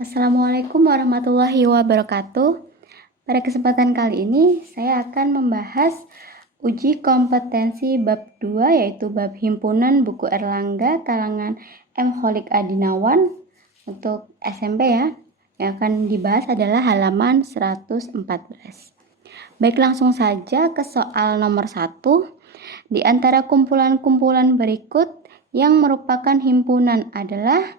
Assalamualaikum warahmatullahi wabarakatuh. Pada kesempatan kali ini, saya akan membahas uji kompetensi bab 2, yaitu bab himpunan buku Erlangga karangan M. Kholik Adinawan untuk SMP ya. Yang akan dibahas adalah halaman 114. Baik, langsung saja ke soal nomor 1. Di antara kumpulan-kumpulan berikut yang merupakan himpunan adalah.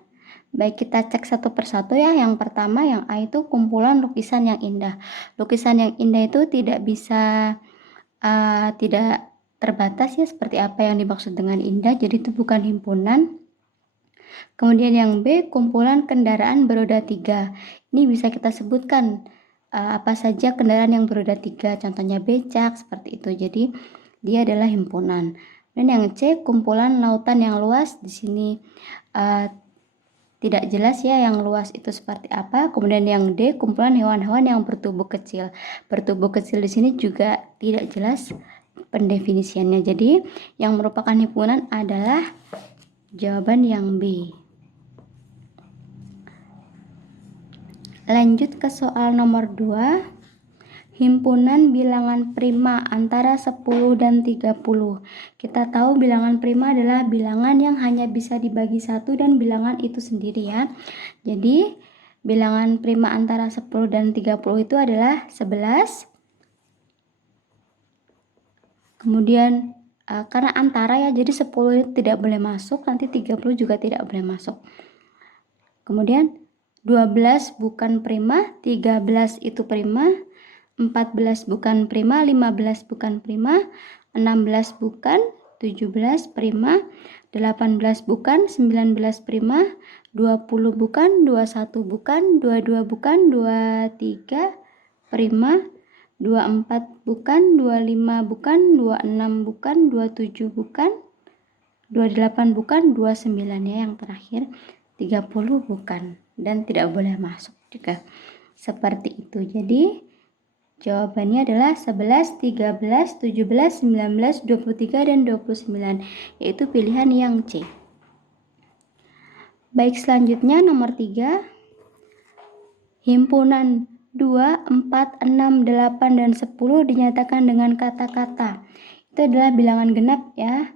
Baik, kita cek satu persatu ya. Yang pertama, yang A itu kumpulan lukisan yang indah. Lukisan yang indah itu tidak bisa tidak terbatas ya, seperti apa yang dimaksud dengan indah, jadi itu bukan himpunan. Kemudian yang B, kumpulan kendaraan beroda 3. Ini bisa kita sebutkan apa saja kendaraan yang beroda 3, contohnya becak, seperti itu. Jadi dia adalah himpunan. Dan yang C, kumpulan lautan yang luas. Di sini tidak jelas ya yang luas itu seperti apa. Kemudian yang D, kumpulan hewan-hewan yang bertubuh kecil. Bertubuh kecil di sini juga tidak jelas pendefinisiannya. Jadi yang merupakan himpunan adalah jawaban yang B. Lanjut ke soal nomor 2. Himpunan bilangan prima antara 10 dan 30. Kita tahu bilangan prima adalah bilangan yang hanya bisa dibagi 1 dan bilangan itu sendiri ya. Jadi bilangan prima antara 10 dan 30 itu adalah 11. Kemudian karena antara ya, jadi 10 itu tidak boleh masuk, nanti 30 juga tidak boleh masuk. Kemudian 12 bukan prima, 13 itu prima, 14 bukan prima, 15 bukan prima, 16 bukan, 17 prima, 18 bukan, 19 prima, 20 bukan, 21 bukan, 22 bukan, 23 prima, 24 bukan, 25 bukan, 26 bukan, 27 bukan, 28 bukan, 29 ya yang terakhir, 30 bukan dan tidak boleh masuk juga. Seperti itu. Jadi jawabannya adalah 11, 13, 17, 19, 23, dan 29, yaitu pilihan yang C. Baik, selanjutnya nomor 3. Himpunan 2, 4, 6, 8, dan 10 dinyatakan dengan kata-kata. Itu adalah bilangan genap ya.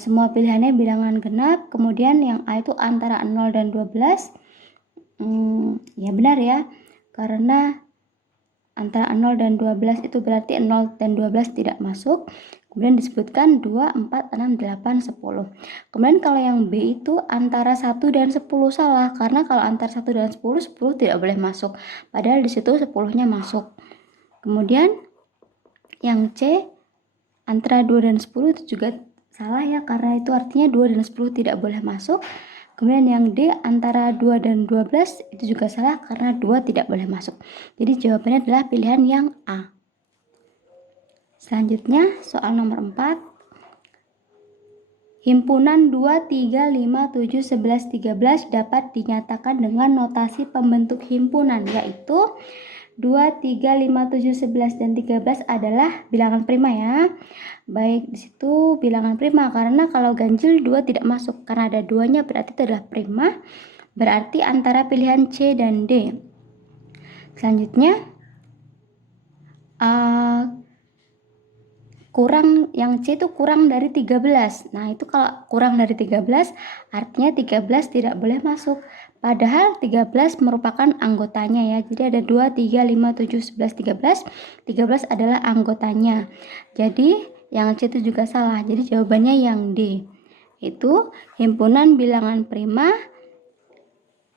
Semua pilihannya bilangan genap. Kemudian yang A itu antara 0 dan 12. Ya benar ya, karena antara 0 dan 12 itu berarti 0 dan 12 tidak masuk. Kemudian disebutkan 2, 4, 6, 8, 10. Kemudian kalau yang B itu antara 1 dan 10 salah, karena kalau antara 1 dan 10, 10 tidak boleh masuk. Padahal di situ 10-nya masuk. Kemudian yang C antara 2 dan 10 itu juga salah ya, karena itu artinya 2 dan 10 tidak boleh masuk. Kemudian yang D antara 2 dan 12 itu juga salah karena 2 tidak boleh masuk. Jadi jawabannya adalah pilihan yang A. Selanjutnya soal nomor 4. Himpunan 2, 3, 5, 7, 11, 13 dapat dinyatakan dengan notasi pembentuk himpunan, yaitu 2, 3, 5, 7, 11, dan 13 adalah bilangan prima ya. Baik, di situ bilangan prima karena kalau ganjil 2 tidak masuk. Karena ada 2-nya berarti itu adalah prima. Berarti antara pilihan C dan D. Selanjutnya yang C itu kurang dari 13. Nah, itu kalau kurang dari 13 artinya 13 tidak boleh masuk. Padahal 13 merupakan anggotanya ya. Jadi ada 2, 3, 5, 7, 11, 13. 13 adalah anggotanya. Jadi yang C itu juga salah. Jadi jawabannya yang D. Itu himpunan bilangan prima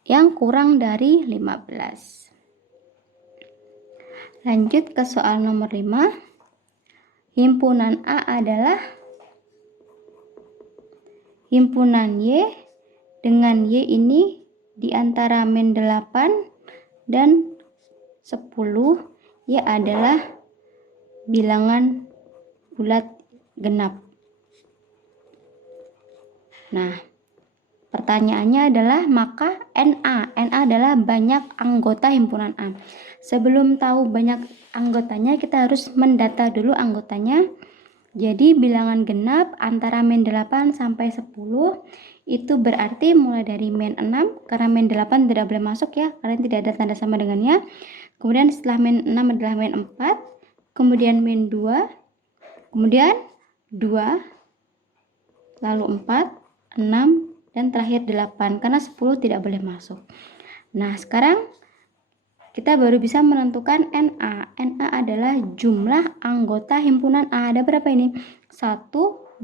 yang kurang dari 15. Lanjut ke soal nomor 5. Himpunan A adalah himpunan Y dengan Y ini di antara min 8 dan 10. Y adalah bilangan bulat genap. Nah, pertanyaannya adalah maka NA adalah banyak anggota himpunan A. Sebelum tahu banyak anggotanya, kita harus mendata dulu anggotanya. Jadi bilangan genap antara min 8 sampai 10 itu berarti mulai dari min 6, karena min 8 tidak boleh masuk ya, karena tidak ada tanda sama dengannya. Kemudian setelah min 6 adalah min 4, kemudian min 2, kemudian 2, lalu 4, 6, dan terakhir 8, karena 10 tidak boleh masuk. Nah, sekarang kita baru bisa menentukan NA. NA adalah jumlah anggota himpunan A. Ada berapa ini? 1, 2,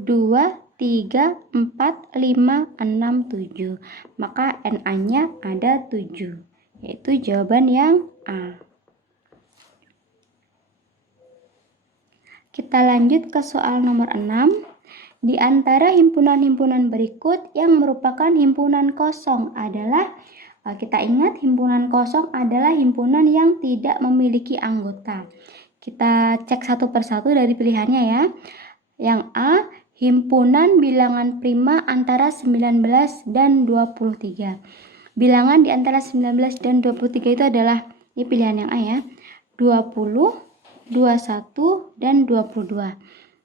3, 4, 5, 6, 7. Maka NA-nya ada 7. Yaitu jawaban yang A. Kita lanjut ke soal nomor 6. Di antara himpunan-himpunan berikut yang merupakan himpunan kosong adalah, kita ingat himpunan kosong adalah himpunan yang tidak memiliki anggota. Kita cek satu persatu dari pilihannya ya. Yang A, himpunan bilangan prima antara 19 dan 23. Bilangan di antara 19 dan 23 itu adalah, ini pilihan yang A ya, 20, 21, dan 22.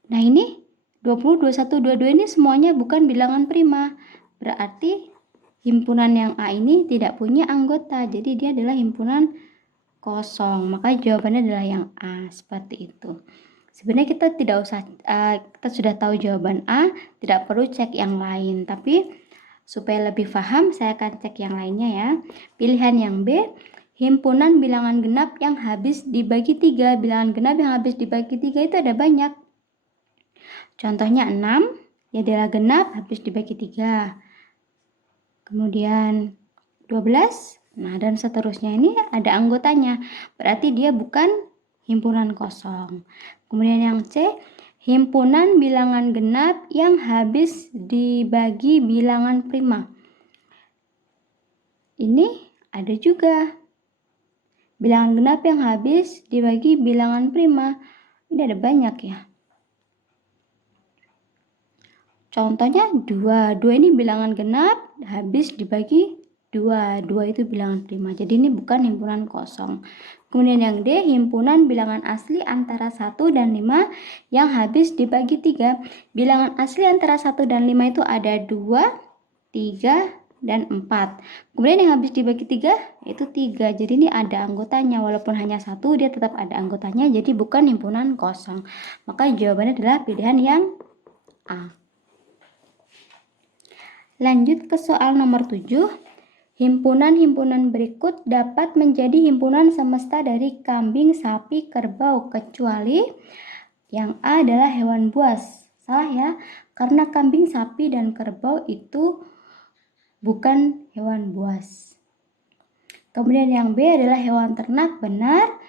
Nah ini 20, 21, 22 ini semuanya bukan bilangan prima. Berarti himpunan yang A ini tidak punya anggota. Jadi dia adalah himpunan kosong. Maka jawabannya adalah yang A, seperti itu. Sebenarnya kita tidak usah, kita sudah tahu jawaban A, tidak perlu cek yang lain. Tapi supaya lebih paham, saya akan cek yang lainnya ya. Pilihan yang B, himpunan bilangan genap yang habis dibagi 3. Bilangan genap yang habis dibagi 3 itu ada banyak. Contohnya 6, ya adalah genap habis dibagi 3. Kemudian 12, nah dan seterusnya ini ada anggotanya. Berarti dia bukan himpunan kosong. Kemudian yang C, himpunan bilangan genap yang habis dibagi bilangan prima. Ini ada juga. Bilangan genap yang habis dibagi bilangan prima. Ini ada banyak ya. Contohnya 2. 2 ini bilangan genap habis dibagi 2. 2 itu bilangan prima. Jadi ini bukan himpunan kosong. Kemudian yang D, himpunan bilangan asli antara 1 dan 5 yang habis dibagi 3. Bilangan asli antara 1 dan 5 itu ada 2, 3, dan 4. Kemudian yang habis dibagi 3 itu 3. Jadi ini ada anggotanya. Walaupun hanya 1, dia tetap ada anggotanya. Jadi bukan himpunan kosong. Maka jawabannya adalah pilihan yang A. Lanjut ke soal nomor 7. Himpunan-himpunan berikut dapat menjadi himpunan semesta dari kambing, sapi, kerbau, kecuali yang A adalah hewan buas. Salah ya, karena kambing, sapi, dan kerbau itu bukan hewan buas. Kemudian yang B adalah hewan ternak, benar.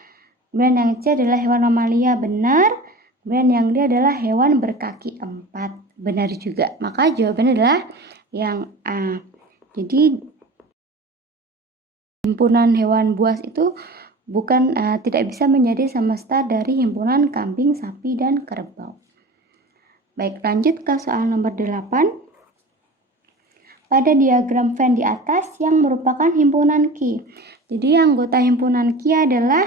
Kemudian yang C adalah hewan mamalia, benar. Kemudian yang D adalah hewan berkaki 4, benar juga. Maka jawabannya adalah yang A. Jadi himpunan hewan buas itu bukan tidak bisa menjadi semesta dari himpunan kambing, sapi, dan kerbau. Baik, lanjut ke soal nomor 8. Pada diagram Venn di atas yang merupakan himpunan Q. Jadi anggota himpunan Q adalah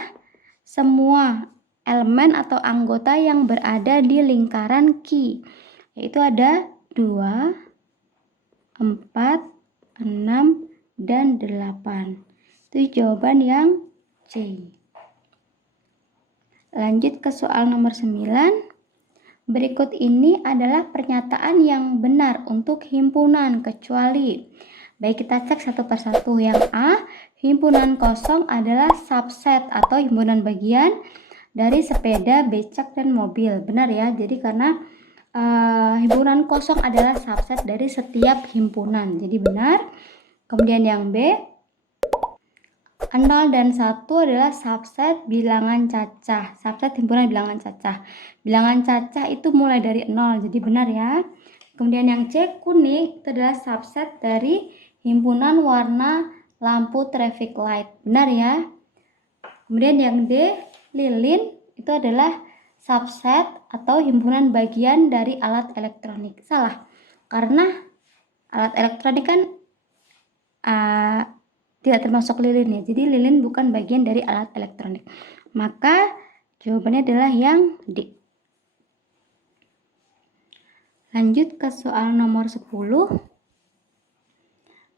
semua elemen atau anggota yang berada di lingkaran Q. Yaitu ada 2, 4, 6, dan 8. Itu jawaban yang C. Lanjut ke soal nomor 9. Berikut ini adalah pernyataan yang benar untuk himpunan kecuali. Baik, kita cek satu persatu. Yang A, himpunan kosong adalah subset atau himpunan bagian dari sepeda, becak, dan mobil. Benar ya, jadi karena himpunan kosong adalah subset dari setiap himpunan. Jadi benar. Kemudian yang B, 0 dan 1 adalah subset bilangan cacah. Subset himpunan bilangan cacah. Bilangan cacah itu mulai dari 0. Jadi benar ya. Kemudian yang C, kuning, itu adalah subset dari himpunan warna lampu traffic light. Benar ya. Kemudian yang D, lilin, itu adalah subset atau himpunan bagian dari alat elektronik. Salah, karena alat elektronik kan tidak termasuk lilin ya. Jadi lilin bukan bagian dari alat elektronik. Maka jawabannya adalah yang D. Lanjut ke soal nomor 10.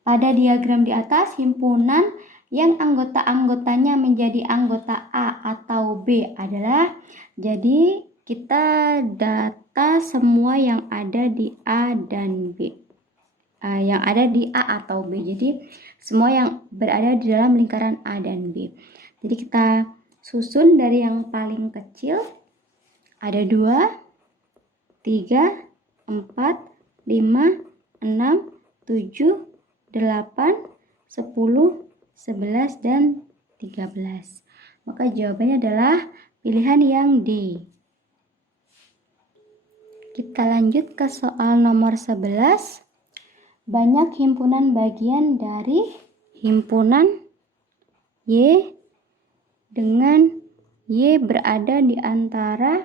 Pada diagram di atas, himpunan yang anggota-anggotanya menjadi anggota A atau B adalah, jadi kita data semua yang ada di A dan B. Yang ada di A atau B. Jadi semua yang berada di dalam lingkaran A dan B. Jadi kita susun dari yang paling kecil. Ada 2, 3, 4, 5, 6, 7, 8, 10, 11, dan 13. Maka jawabannya adalah pilihan yang D. Kita lanjut ke soal nomor 11. Banyak himpunan bagian dari himpunan Y dengan Y berada di antara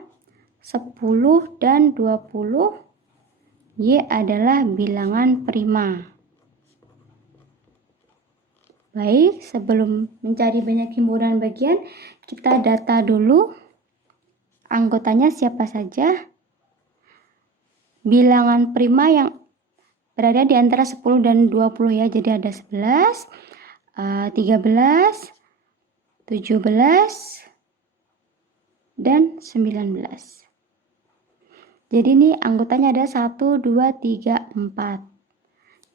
10 dan 20. Y adalah bilangan prima. Baik, sebelum mencari banyak himpunan bagian, kita data dulu anggotanya siapa saja. Bilangan prima yang berada di antara 10 dan 20 ya. Jadi ada 11, 13, 17, dan 19. Jadi ini anggotanya ada 1, 2, 3, 4.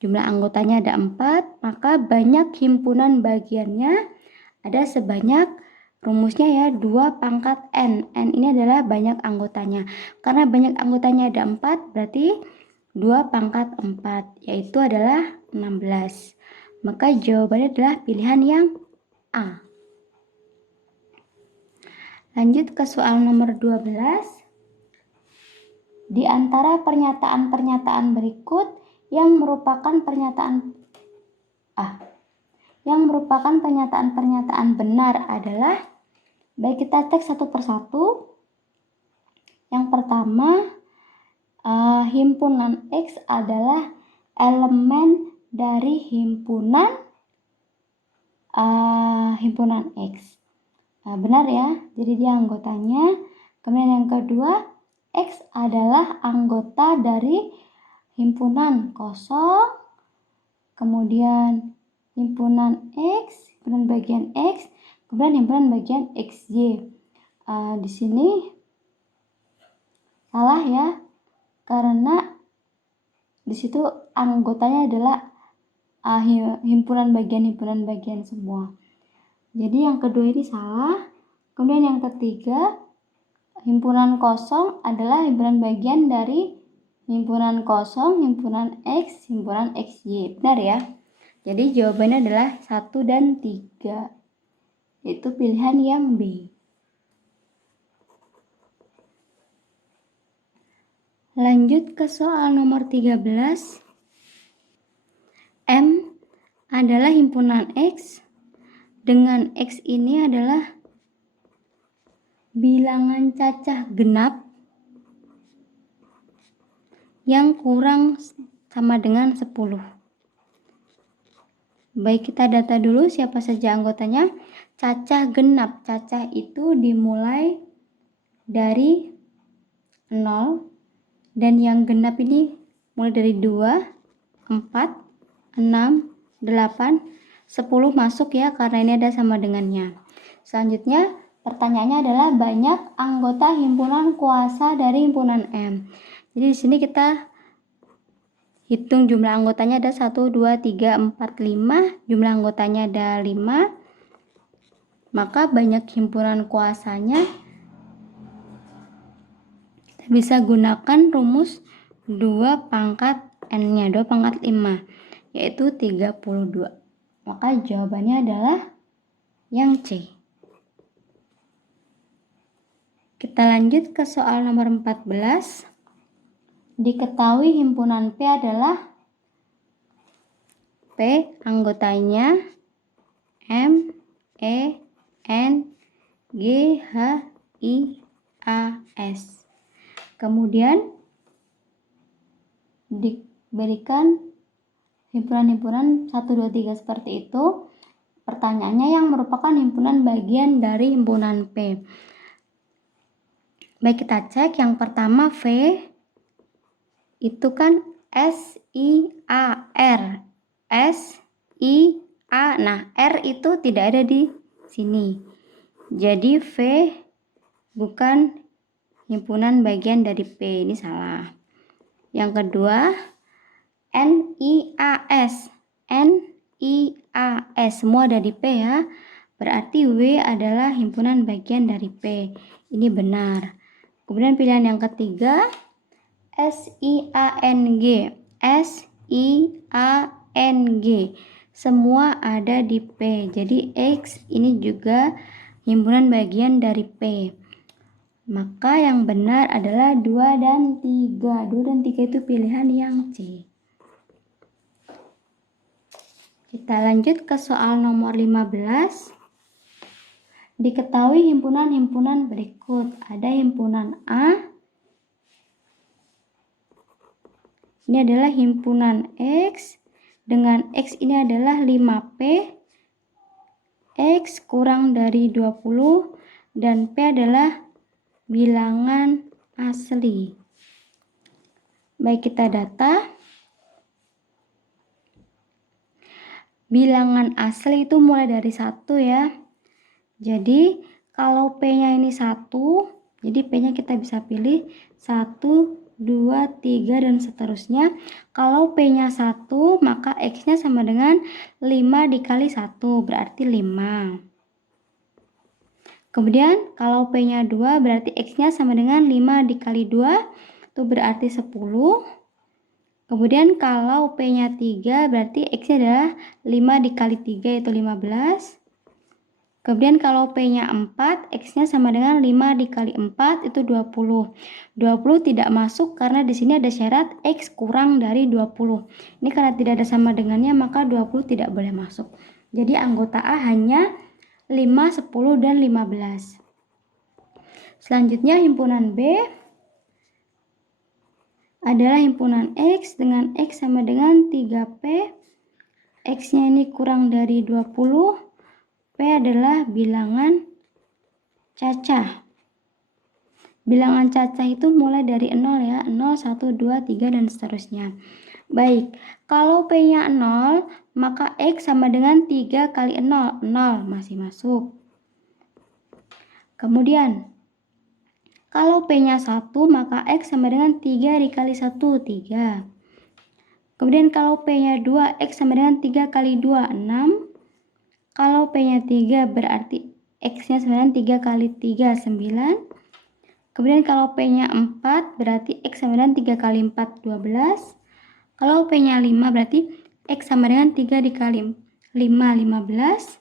Jumlah anggotanya ada 4, maka banyak himpunan bagiannya ada sebanyak, rumusnya ya, 2 pangkat N. N ini adalah banyak anggotanya. Karena banyak anggotanya ada 4, berarti 2 pangkat 4, yaitu adalah 16. Maka jawabannya adalah pilihan yang A. Lanjut ke soal nomor 12. Di antara pernyataan-pernyataan berikut yang merupakan pernyataan benar adalah, baik kita cek satu persatu. Yang pertama, himpunan X adalah elemen dari himpunan X. Benar ya, jadi dia anggotanya. Kemudian yang kedua, X adalah anggota dari himpunan kosong, kemudian himpunan X, himpunan bagian X, kemudian himpunan bagian XY. Di sini salah ya, karena di situ anggotanya adalah himpunan bagian semua. Jadi yang kedua ini salah. Kemudian yang ketiga, himpunan kosong adalah himpunan bagian dari himpunan kosong, himpunan X, himpunan XY. Benar ya? Jadi jawabannya adalah 1 dan 3. Itu pilihan yang B. Lanjut ke soal nomor 13. M adalah himpunan X dengan X ini adalah bilangan cacah genap yang kurang sama dengan 10. Baik, kita data dulu siapa saja anggotanya. Cacah genap, cacah itu dimulai dari 0, dan yang genap ini mulai dari 2, 4, 6, 8, 10 masuk ya, karena ini ada sama dengannya. Selanjutnya pertanyaannya adalah banyak anggota himpunan kuasa dari himpunan M. Jadi di sini kita hitung jumlah anggotanya ada 1, 2, 3, 4, 5. Jumlah anggotanya ada 5. Maka banyak himpunan kuasanya kita bisa gunakan rumus 2 pangkat N-nya, 2 pangkat 5, yaitu 32. Maka jawabannya adalah yang C. Kita lanjut ke soal nomor 14. Diketahui himpunan P adalah P anggotanya M, E, N, G, H, I, A, S. Kemudian diberikan himpunan-himpunan 1, 2, 3 seperti itu. Pertanyaannya yang merupakan himpunan bagian dari himpunan P. Baik, kita cek. Yang pertama V itu kan SIAR. S, I, A. Nah, R itu tidak ada di sini. Jadi V bukan himpunan bagian dari P. Ini salah. Yang kedua, N, I, A, S. N, I, A, S. Semua ada di P ya. Berarti W adalah himpunan bagian dari P. Ini benar. Kemudian pilihan yang ketiga, S, I, A, N, G. S, I, A, N, G. Semua ada di P. Jadi X ini juga himpunan bagian dari P. Maka yang benar adalah 2 dan 3. 2 dan 3 itu pilihan yang C. Kita lanjut ke soal nomor 15. Diketahui himpunan-himpunan berikut. Ada himpunan A. Ini adalah himpunan X. Dengan X ini adalah 5P. X kurang dari 20. Dan P adalah bilangan asli. Baik, kita data. Bilangan asli itu mulai dari 1 ya. Jadi kalau P-nya ini 1, jadi P-nya kita bisa pilih 1, 2, 3 dan seterusnya. Kalau P-nya 1, maka X-nya sama dengan 5 dikali 1, berarti 5. Kemudian kalau P-nya 2, berarti X-nya sama dengan 5 dikali 2, itu berarti 10. Kemudian kalau P-nya 3, berarti X-nya adalah 5 dikali 3, yaitu 15. Kemudian kalau P-nya 4, X-nya sama dengan 5 dikali 4, itu 20. 20 tidak masuk karena di sini ada syarat X kurang dari 20. Ini karena tidak ada sama dengannya, maka 20 tidak boleh masuk. Jadi anggota A hanya 5, 10, dan 15. Selanjutnya himpunan B adalah himpunan X dengan X sama dengan 3P. X-nya ini kurang dari 20. P adalah bilangan cacah. Bilangan cacah itu mulai dari 0 ya. 0, 1, 2, 3 dan seterusnya. Baik, kalau P-nya 0, maka X sama dengan 3 kali 0. 0 masih masuk. Kemudian, kalau P-nya 1, maka X sama dengan 3 dikali 1, 3. Kemudian kalau P-nya 2, X sama dengan 3 kali 2, 6. Kalau P-nya 3, berarti X-nya sama dengan 3 kali 3, 9. Kemudian kalau P-nya 4, berarti X sama dengan 3 kali 4, 12. Kalau P-nya 5, berarti X sama dengan 3 dikali 5, 15.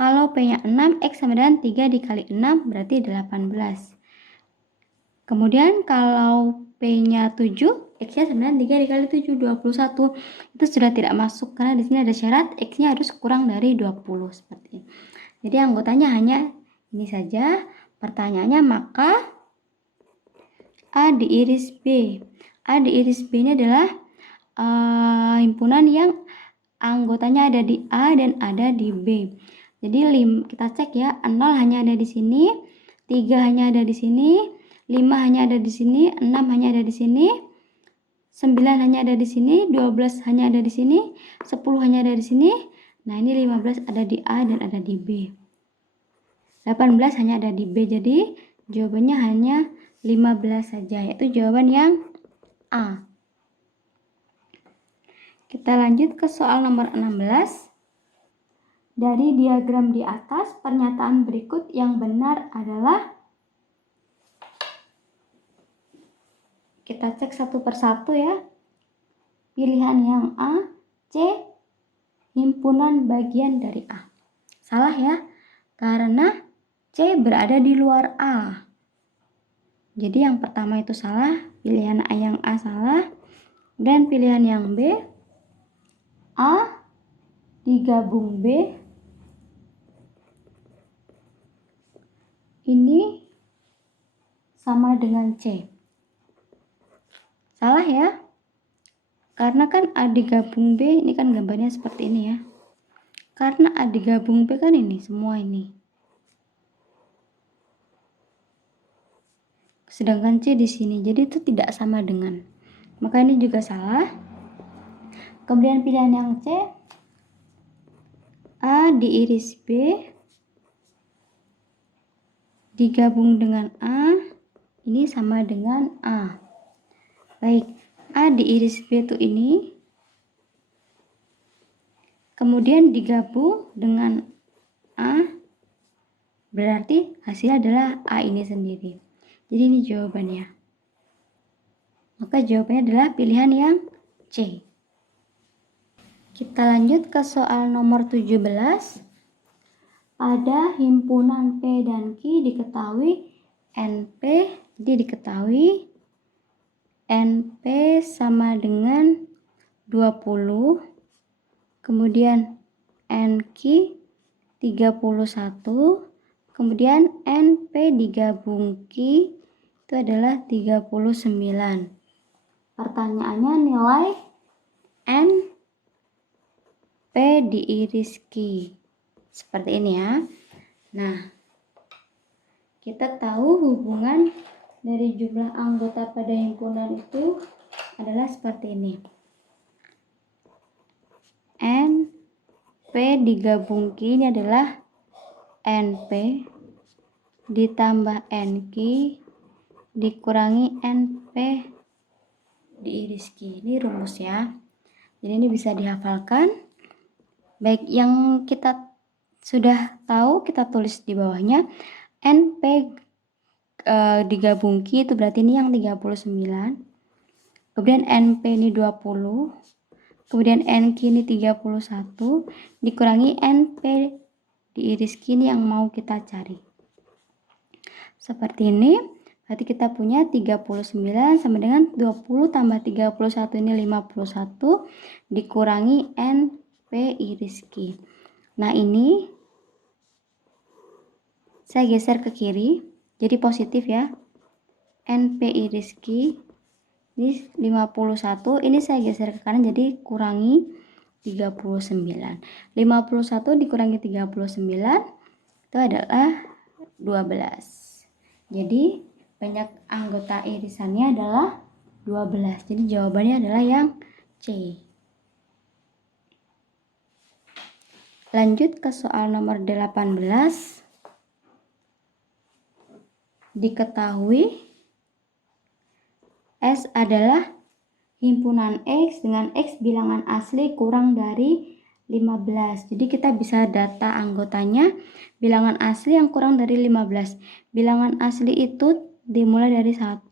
Kalau P-nya 6, X sama dengan 3 dikali 6, berarti 18. Kemudian kalau P-nya 7, X-nya sama dengan 3 dikali 7, 21. Itu sudah tidak masuk karena di sini ada syarat X-nya harus kurang dari 20 seperti ini. Jadi anggotanya hanya ini saja. Pertanyaannya, maka A diiris B. A diiris B ini adalah himpunan yang anggotanya ada di A dan ada di B. Jadi kita cek ya, 0 hanya ada di sini, 3 hanya ada di sini, 5 hanya ada di sini, 6 hanya ada di sini, 9 hanya ada di sini, 12 hanya ada di sini, 10 hanya ada di sini. Nah, ini 15 ada di A dan ada di B. 18 hanya ada di B. Jadi jawabannya hanya 15 saja, yaitu jawaban yang A. Kita lanjut ke soal nomor 16. Dari diagram di atas, pernyataan berikut yang benar adalah, kita cek satu persatu ya. Pilihan yang A, C, himpunan bagian dari A. Salah ya, karena C berada di luar A. Jadi yang pertama itu salah, pilihan A yang A salah. Dan pilihan yang B, A digabung B, ini sama dengan C. Salah ya, karena kan A digabung B, ini kan gambarnya seperti ini ya. Karena A digabung B kan ini, semua ini. Sedangkan C di sini, jadi itu tidak sama dengan. Maka ini juga salah. Kemudian pilihan yang C, A diiris B digabung dengan A, ini sama dengan A. Baik, A diiris B itu ini, kemudian digabung dengan A, berarti hasilnya adalah A ini sendiri. Jadi ini jawabannya. Maka jawabannya adalah pilihan yang C. Kita lanjut ke soal nomor 17. Pada himpunan P dan Q diketahui NP, jadi diketahui NP sama dengan 20, kemudian NQ 31, kemudian NP digabung Q itu adalah 39. Pertanyaannya nilai NP diiris Q. Seperti ini ya. Nah, kita tahu hubungan dari jumlah anggota pada himpunan itu adalah seperti ini. NP digabung Q ini adalah NP ditambah NQ dikurangi NP diiris Q. Ini rumus ya. Jadi ini bisa dihafalkan. Baik, yang kita sudah tahu kita tulis di bawahnya. NP digabung Q itu berarti ini yang 39. Kemudian NP ini 20. Kemudian NQ ini 31 dikurangi NP diiris Q ini yang mau kita cari. Seperti ini, berarti kita punya 39 sama dengan 20 tambah 31 ini 51 dikurangi NP iris Q. Nah ini saya geser ke kiri, jadi positif ya. NP iris Q ini 51, ini saya geser ke kanan jadi kurangi 39. 51 dikurangi 39 itu adalah 12. Jadi banyak anggota irisannya adalah 12. Jadi jawabannya adalah yang C. Lanjut ke soal nomor 18. Diketahui S adalah himpunan X dengan X bilangan asli kurang dari 15. Jadi kita bisa data anggotanya bilangan asli yang kurang dari 15. Bilangan asli itu dimulai dari 1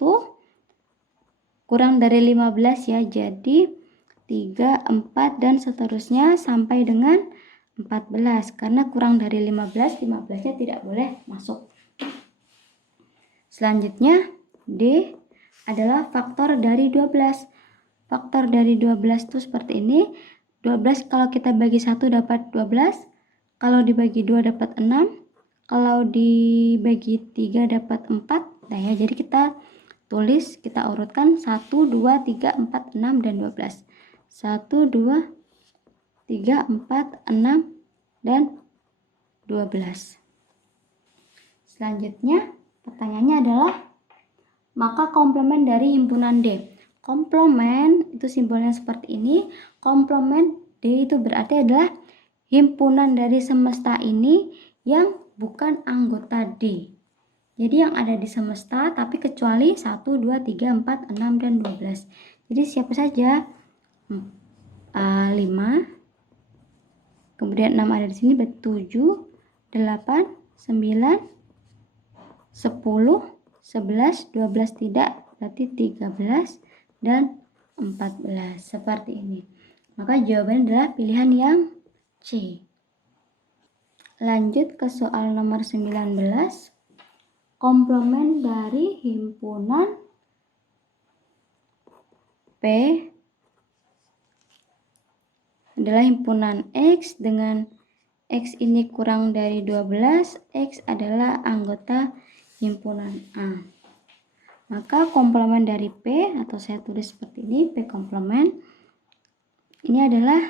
kurang dari 15 ya. Jadi 3, 4 dan seterusnya sampai dengan 14. Karena kurang dari 15, 15-nya tidak boleh masuk. Selanjutnya D adalah faktor dari 12. Faktor dari 12 itu seperti ini. 12 kalau kita bagi 1 dapat 12. Kalau dibagi 2 dapat 6. Kalau dibagi 3 dapat 4. Nah ya, jadi kita tulis, kita urutkan 1, 2, 3, 4, 6, dan 12. 1, 2, 3, 4, 6, dan 12. Selanjutnya pertanyaannya adalah maka komplement dari himpunan D. Komplement itu simbolnya seperti ini. Komplement D itu berarti adalah himpunan dari semesta ini yang bukan anggota D. Jadi yang ada di semesta tapi kecuali 1, 2, 3, 4, 6, dan 12. Jadi siapa saja? 5. Kemudian 6 ada di sini, 7, 8, 9, 10, 11, 12 tidak, berarti 13 dan 14. Seperti ini. Maka jawabannya adalah pilihan yang C. Lanjut ke soal nomor 19. Komplement dari himpunan P adalah himpunan X dengan X ini kurang dari 12, X adalah anggota himpunan A. Maka komplement dari P, atau saya tulis seperti ini, P komplement, ini adalah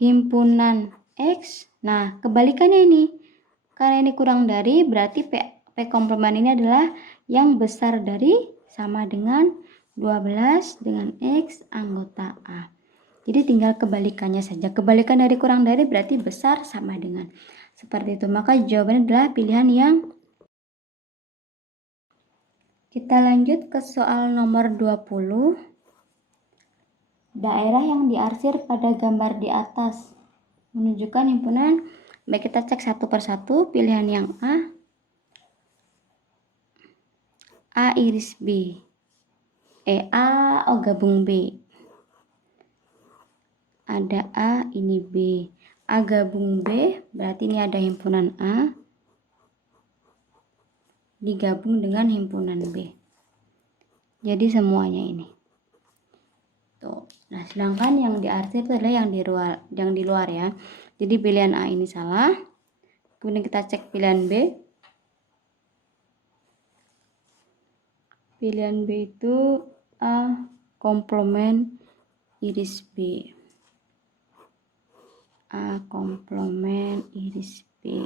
himpunan X. Nah, kebalikannya ini. Karena ini kurang dari, berarti P komplement ini adalah yang besar dari, sama dengan 12 dengan X anggota A. Jadi tinggal kebalikannya saja. Kebalikan dari kurang dari berarti besar sama dengan. Seperti itu. Maka jawabannya adalah pilihan yang. Kita lanjut ke soal nomor 20. Daerah yang diarsir pada gambar di atas menunjukkan himpunan. Baik, kita cek satu persatu. Pilihan yang A iris B. A gabung B. Ada A, ini B. A gabung B, berarti ini ada himpunan A digabung dengan himpunan B. Jadi semuanya ini. Tuh. Nah, sedangkan yang diarsir itu adalah yang di luar ya. Jadi pilihan A ini salah. Kemudian kita cek pilihan B. Pilihan B itu A komplement iris B. A komplement iris B.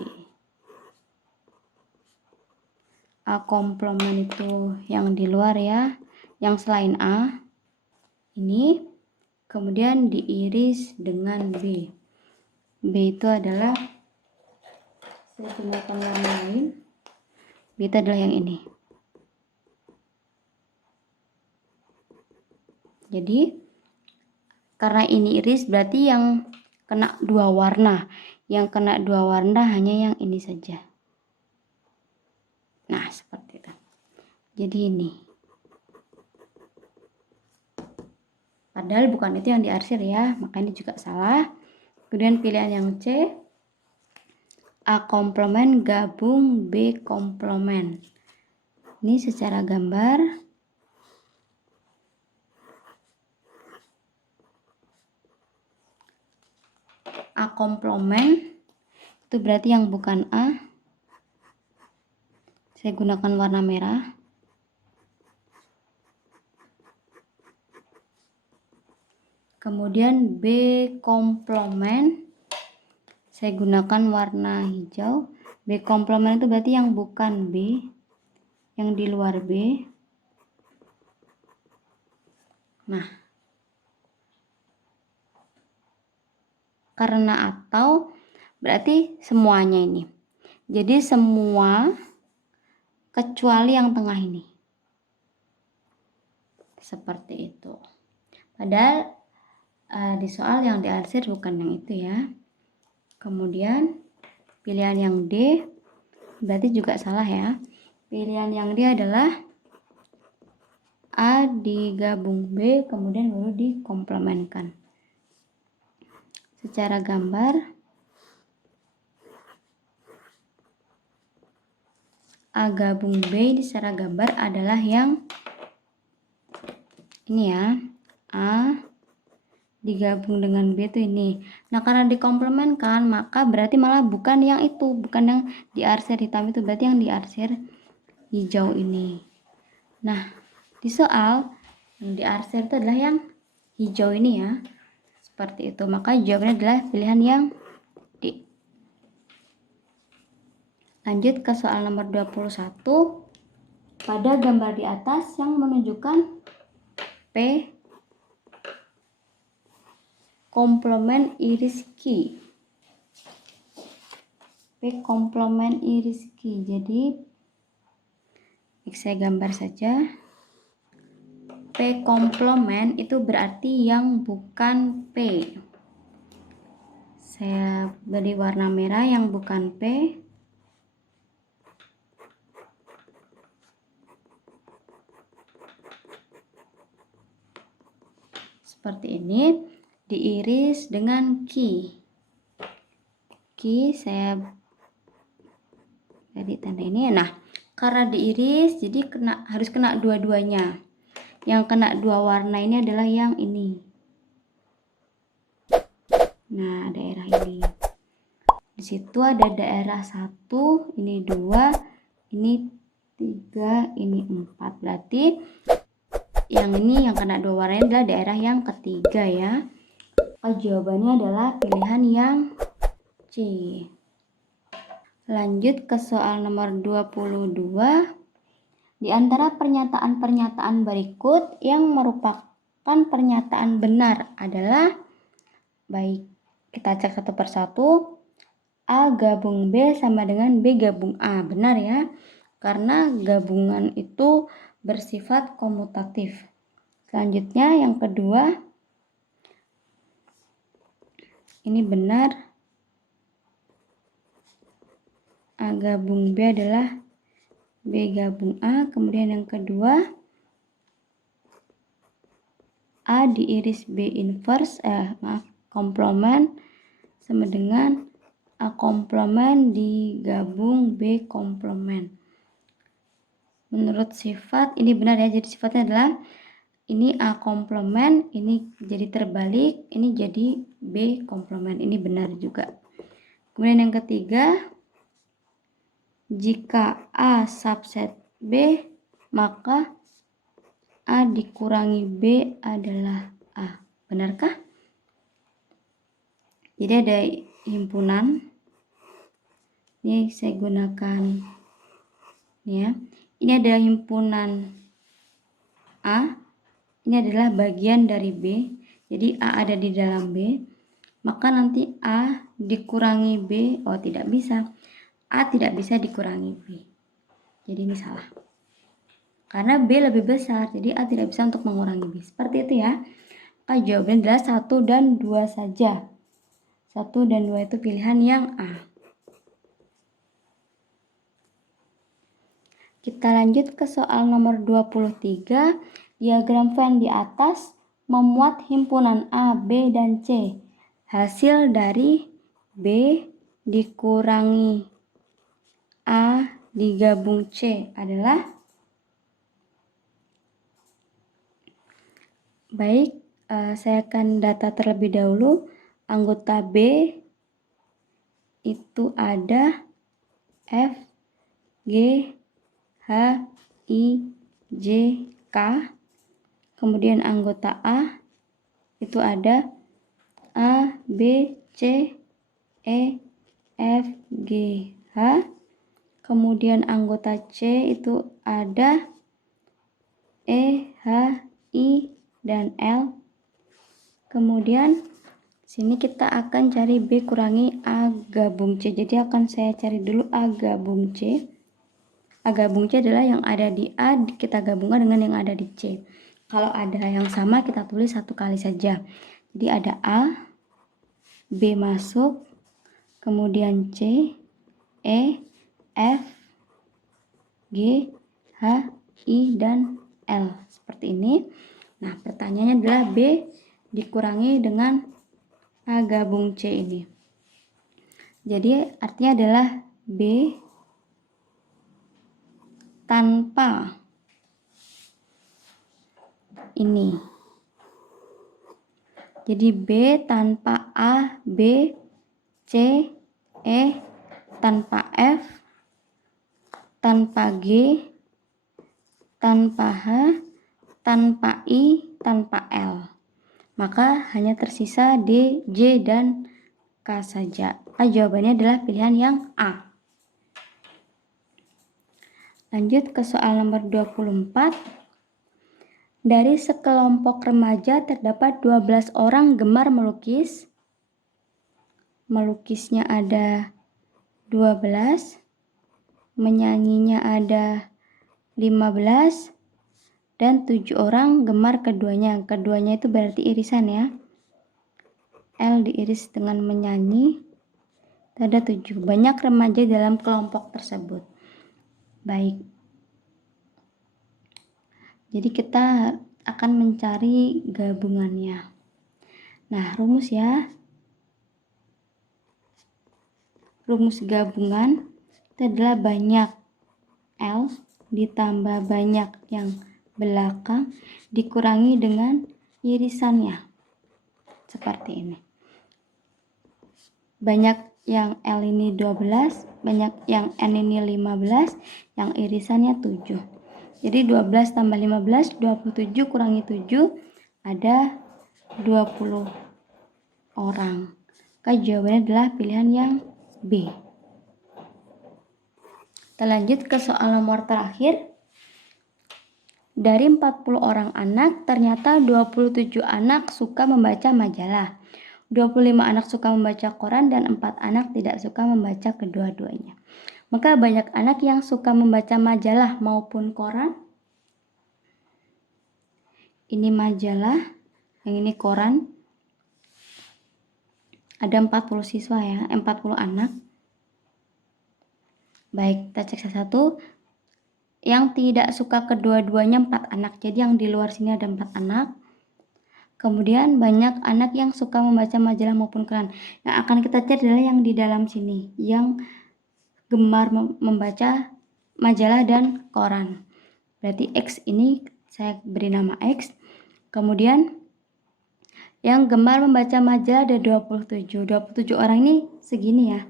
A komplement itu yang di luar ya, yang selain A ini, kemudian diiris dengan B. B itu adalah, saya gunakan warna lain. B itu adalah yang ini. Jadi karena ini iris berarti yang kena dua warna. Yang kena dua warna hanya yang ini saja. Nah, seperti itu. Jadi ini. Padahal bukan itu yang diarsir ya, maka ini juga salah. Kemudian pilihan yang C. A komplement gabung B komplement. Ini secara gambar. A komplement itu berarti yang bukan A. Saya gunakan warna merah. Kemudian B komplement, saya gunakan warna hijau. B komplement itu berarti yang bukan B, yang di luar B. Nah, karena atau berarti semuanya ini. Jadi semua kecuali yang tengah ini. Seperti itu. Padahal di soal yang diarsir bukan yang itu ya. Kemudian pilihan yang D berarti juga salah ya. Pilihan yang D adalah A digabung B kemudian baru dikomplementkan. Secara gambar A gabung B secara gambar adalah yang ini ya. A digabung dengan B itu ini. Nah, karena dikomplementkan maka berarti malah bukan yang itu, bukan yang diarsir hitam itu, berarti yang diarsir hijau ini. Nah, di soal yang diarsir itu adalah yang hijau ini ya. Seperti itu. Maka jawabannya adalah pilihan yang D. Lanjut ke soal nomor 21. Pada gambar di atas yang menunjukkan P komplement iris Q. P komplement iris Q. Jadi saya gambar saja. P komplement itu berarti yang bukan P. Saya beri warna merah yang bukan P. Seperti ini, diiris dengan Q. Q saya beri tanda ini. Nah, karena diiris jadi harus kena dua-duanya. Yang kena dua warna ini adalah yang ini. Nah, daerah ini. Di situ ada daerah 1, ini 2, ini 3, ini 4. Berarti yang ini yang kena dua warna adalah daerah yang ketiga ya. Jawabannya adalah pilihan yang C. Lanjut ke soal nomor 22. Di antara pernyataan-pernyataan berikut yang merupakan pernyataan benar adalah Baik, kita cek satu persatu. A gabung B sama dengan B gabung A. Benar ya? Karena gabungan itu bersifat komutatif. Selanjutnya yang kedua, ini benar. A gabung B adalah B gabung A. Kemudian yang kedua, A diiris B inverse, komplement sama dengan A komplement digabung B komplement. Menurut sifat ini benar ya, jadi sifatnya adalah ini A komplement, ini jadi terbalik, ini jadi B komplement. Ini benar juga. Kemudian yang ketiga, jika A subset B, maka A dikurangi B adalah A. Benarkah? Jadi ada himpunan. Ini saya gunakan ya. Ini ada himpunan A. Ini adalah bagian dari B. Jadi A ada di dalam B. Maka nanti A dikurangi B. Oh, tidak bisa. A tidak bisa dikurangi B. Jadi ini salah. Karena B lebih besar. Jadi A tidak bisa untuk mengurangi B. Seperti itu ya. Maka jawabannya adalah 1 dan 2 saja. 1 dan 2 itu pilihan yang A. Kita lanjut ke soal nomor 23. Diagram Venn di atas memuat himpunan A, B, dan C. Hasil dari B dikurangi A digabung C adalah? Baik, saya akan data terlebih dahulu. Anggota B itu ada F, G, H, I, J, K. Kemudian anggota A itu ada A, B, C, E, F, G, H. Kemudian anggota C itu ada E, H, I, dan L. Kemudian sini kita akan cari B kurangi A gabung C. Jadi akan saya cari dulu A gabung C. A gabung C adalah yang ada di A, kita gabungkan dengan yang ada di C. Kalau ada yang sama, kita tulis satu kali saja. Jadi ada A, B masuk, kemudian C, E, F, G, H, I, dan L. Seperti ini. Nah, pertanyaannya adalah B dikurangi dengan A gabung C ini. Jadi artinya adalah B tanpa ini. Jadi B tanpa A, B, C, E, tanpa F, tanpa G, tanpa H, tanpa I, tanpa L. Maka hanya tersisa D, J, dan K saja. Jawabannya adalah pilihan yang A. Lanjut ke soal nomor 24. Dari sekelompok remaja terdapat 12 orang gemar melukis. Melukisnya ada 12, menyanyinya ada 15, dan 7 orang gemar keduanya. Keduanya itu berarti irisan ya. L diiris dengan menyanyi. Ada 7. Banyak remaja dalam kelompok tersebut. Baik. Jadi kita akan mencari gabungannya. Nah, rumus ya. Rumus gabungan itu adalah banyak L ditambah banyak yang belakang dikurangi dengan irisannya. Seperti ini. Banyak yang L ini 12, banyak yang N ini 15, yang irisannya 7. Jadi 12 tambah 15, 27 kurangi 7, ada 20 orang. Maka jawabannya adalah pilihan yang B. Kita lanjut ke soal nomor terakhir. Dari 40 orang anak, ternyata 27 anak suka membaca majalah. 25 anak suka membaca koran dan 4 anak tidak suka membaca kedua-duanya. Maka banyak anak yang suka membaca majalah maupun koran. Ini majalah, yang ini koran. Ada 40 siswa ya, 40 anak. Baik, kita cek satu-satu. Yang tidak suka kedua-duanya 4 anak. Jadi yang di luar sini ada 4 anak. Kemudian banyak anak yang suka membaca majalah maupun koran. Yang akan kita cari adalah yang di dalam sini, yang gemar membaca majalah dan koran. Berarti X ini saya beri nama X. Kemudian yang gemar membaca majalah ada 27. 27 orang ini segini ya.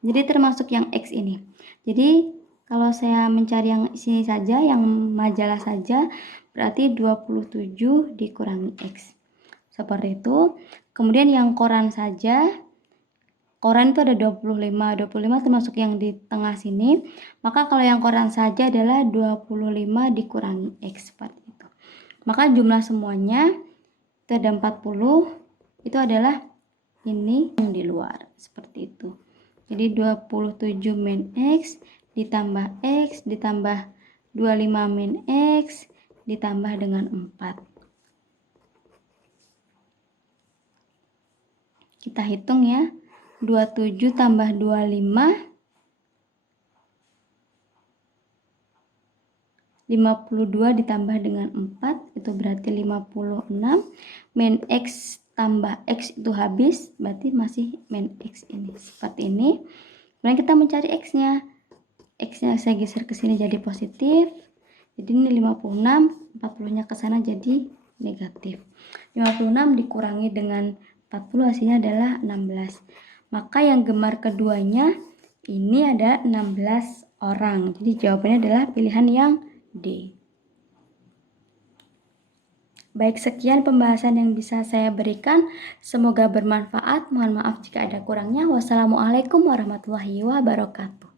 Jadi termasuk yang X ini. Jadi kalau saya mencari yang sini saja, yang majalah saja, berarti 27 dikurangi X. Seperti itu. Kemudian yang koran saja, koran itu ada 25. 25 termasuk yang di tengah sini. Maka kalau yang koran saja adalah 25 dikurangi X. Seperti itu. Maka jumlah semuanya itu ada 40. Itu adalah ini yang di luar. Seperti itu. Jadi 27 min X ditambah X ditambah 25 min X ditambah dengan 4. Kita hitung ya. 27 tambah 25. 52 ditambah dengan 4. Itu berarti 56. Min X tambah X itu habis. Berarti masih min X ini. Seperti ini. Kemudian kita mencari X-nya. X-nya saya geser ke sini jadi positif. Jadi ini 56. 40-nya ke sana jadi negatif. 56 dikurangi dengan 40 hasilnya adalah 16. Maka yang gemar keduanya ini ada 16 orang. Jadi jawabannya adalah pilihan yang D. Baik, sekian pembahasan yang bisa saya berikan. Semoga bermanfaat. Mohon maaf jika ada kurangnya. Wassalamualaikum warahmatullahi wabarakatuh.